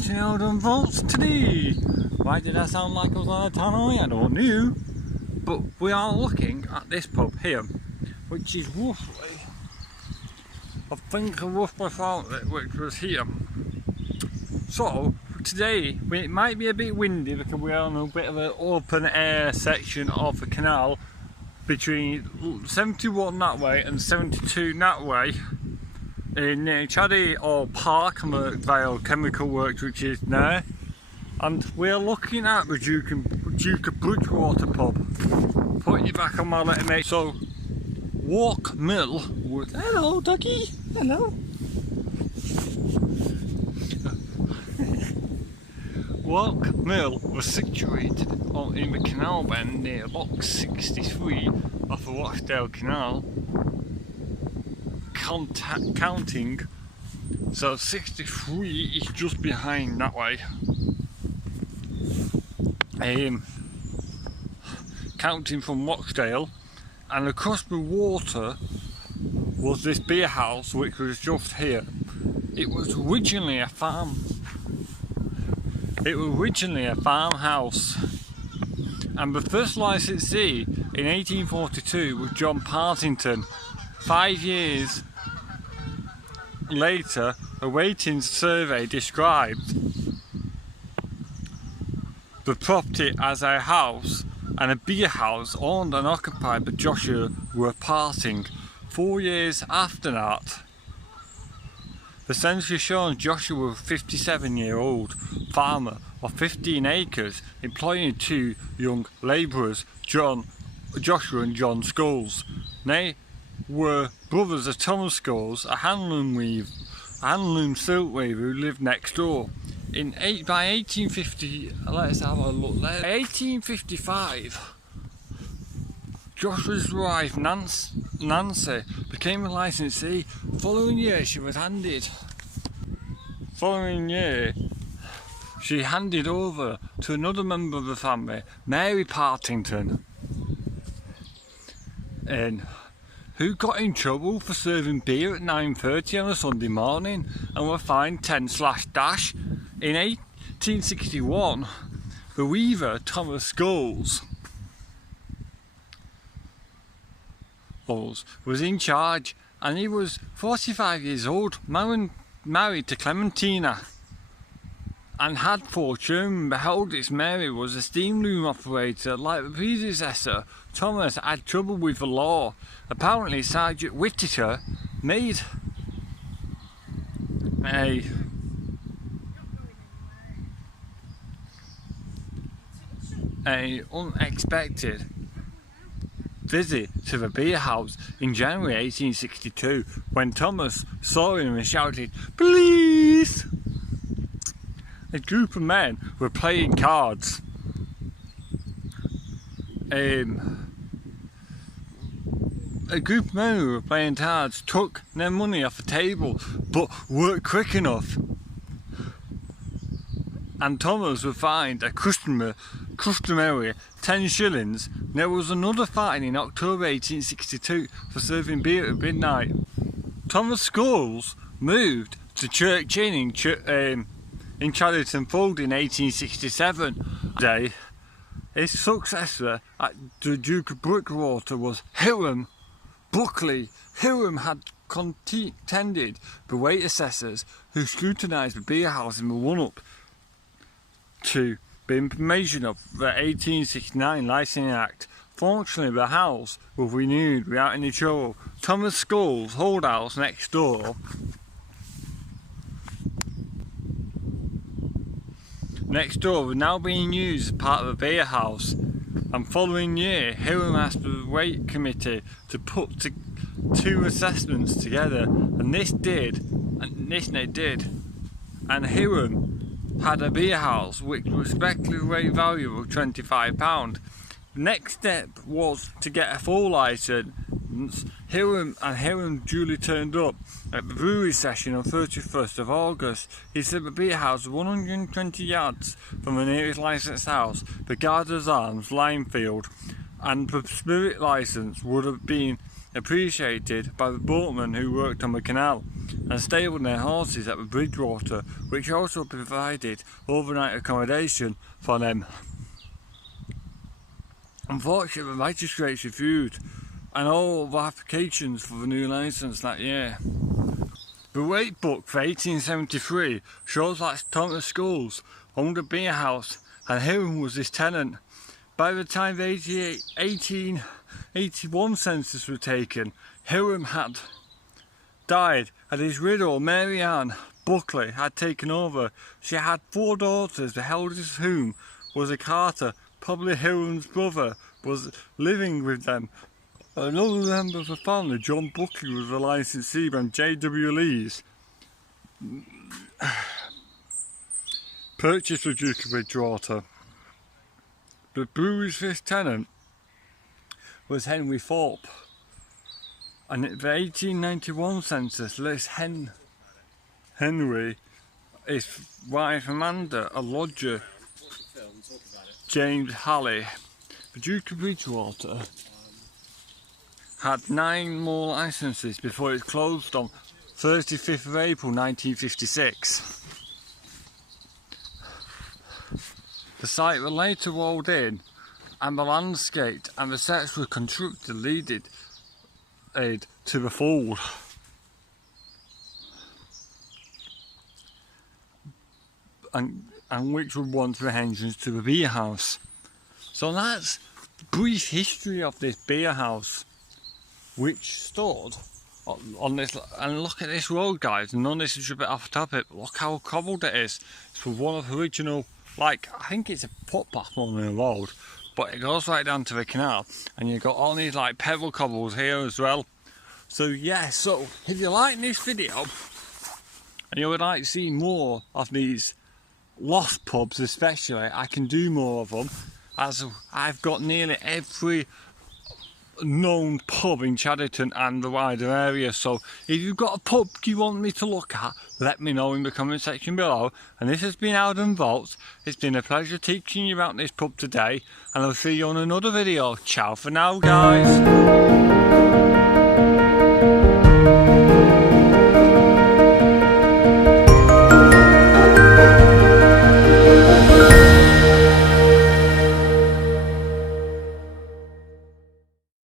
to Oldham Vaults today. Why did I sound like I was on a tannoy? I don't know. But we are looking at this pub here, which is roughly, I think, a roughly found it, which was here. So today it might be a bit windy because we're on a bit of an open air section of the canal between 71 that way and 72 that way in Chaddy or Park and the Vale Chemical Works, which is there, and we're looking at the Duke of Bridgewater pub. Put you back on my little mate. So Walk Mill was, hello doggy, hello. Walk Mill was situated in the canal bend near Lock 63 off the Rochdale Canal, counting, so 63 is just behind that way. Counting from Rochdale, and across the water was this Beerhouse, which was just here. It was originally a farm. It was originally a farmhouse, and the first licensee in 1842 was John Partington. 5 years later, a ratings survey described the property as a house and a beer house owned and occupied by Joshua were parting. 4 years after that, the census shows Joshua was a 57-year-old farmer of 15 acres, employing two young labourers, Joshua and John Scholes. They were brothers of Thomas Scholes, a handloom silk weaver who lived next door. By 1850, let's have a look. 1855, Joshua's wife Nancy became a licensee. Following year, she handed over to another member of the family, Mary Partington, and who got in trouble for serving beer at 9:30 on a Sunday morning and were fined 10/dash. In 1861, the weaver Thomas Scholes was in charge, and he was 45 years old, married to Clementina, and had 4 children. The eldest, Mary, was a steam loom operator. Like the predecessor, Thomas had trouble with the law. Apparently, Sergeant Whittaker made a unexpected visit to the beer house in January 1862 when Thomas saw him and shouted, "Police!" A group of men were playing cards. A group of men who were playing cards took their money off the table but weren't quick enough, and Thomas was fined a customary 10 shillings. There was another fine in October 1862 for serving beer at midnight. Thomas Scholes moved to Church Inn in Chadderton Fold in 1867. His successor at the Duke of Bridgewater was Hiram Buckley. Hiram had contended the weight assessors who scrutinised the beer house in the run-up to the implementation of the 1869 Licensing Act. Fortunately, the house was renewed without any trouble. Thomas Scholes' old house next door was now being used as part of a beer house, and following year, Hiram asked the Weight Committee to put 2 assessments together, and this they did, and Hiram had a beer house which was speculative rate value of £25. The next step was to get a full licence. Hiram duly turned up at the brewery session on 31st of August. He said the beer house was 120 yards from the nearest licensed house, the Garter's Arms, Limefield, and the spirit licence would have been appreciated by the boatmen who worked on the canal and stabled their horses at the Bridgewater, which also provided overnight accommodation for them. Unfortunately, the magistrates refused and all of the applications for the new licence that year. The rate book for 1873 shows that Thomas Scholes owned a beerhouse and Hiram was his tenant. By the time the 1881 census was taken, Hiram had died and his widow, Mary Ann Buckley, had taken over. She had 4 daughters, the eldest of whom was a carter, probably Hiram's brother, was living with them. Another member of the family, John Buckley, was a licensee when J.W. Lees purchased the Duke of Bridgewater. The brewery's fifth tenant was Henry Thorpe, and the 1891 census lists Henry, his wife Amanda, a lodger, James Halley. The Duke of Bridgewater had 9 more licences before it closed on 35th of April 1956. The site was later walled in and the landscape and the sets were constructed leading to the fold. And which would once the entrance to the Beerhouse. So that's the brief history of this Beerhouse, which stood on this, and look at this road, guys. And none of this is a bit off topic, but look how cobbled it is. It's one of the original, like, I think it's a footpath on the road, but it goes right down to the canal, and you've got all these like pebble cobbles here as well. So yeah, so if you like this video and you would like to see more of these lost pubs especially, I can do more of them, as I've got nearly every known pub in Chadderton and the wider area. So if you've got a pub you want me to look at, let me know in the comment section below. And this has been Oldham Vaults. It's been a pleasure teaching you about this pub today, and I'll see you on another video. Ciao for now, guys.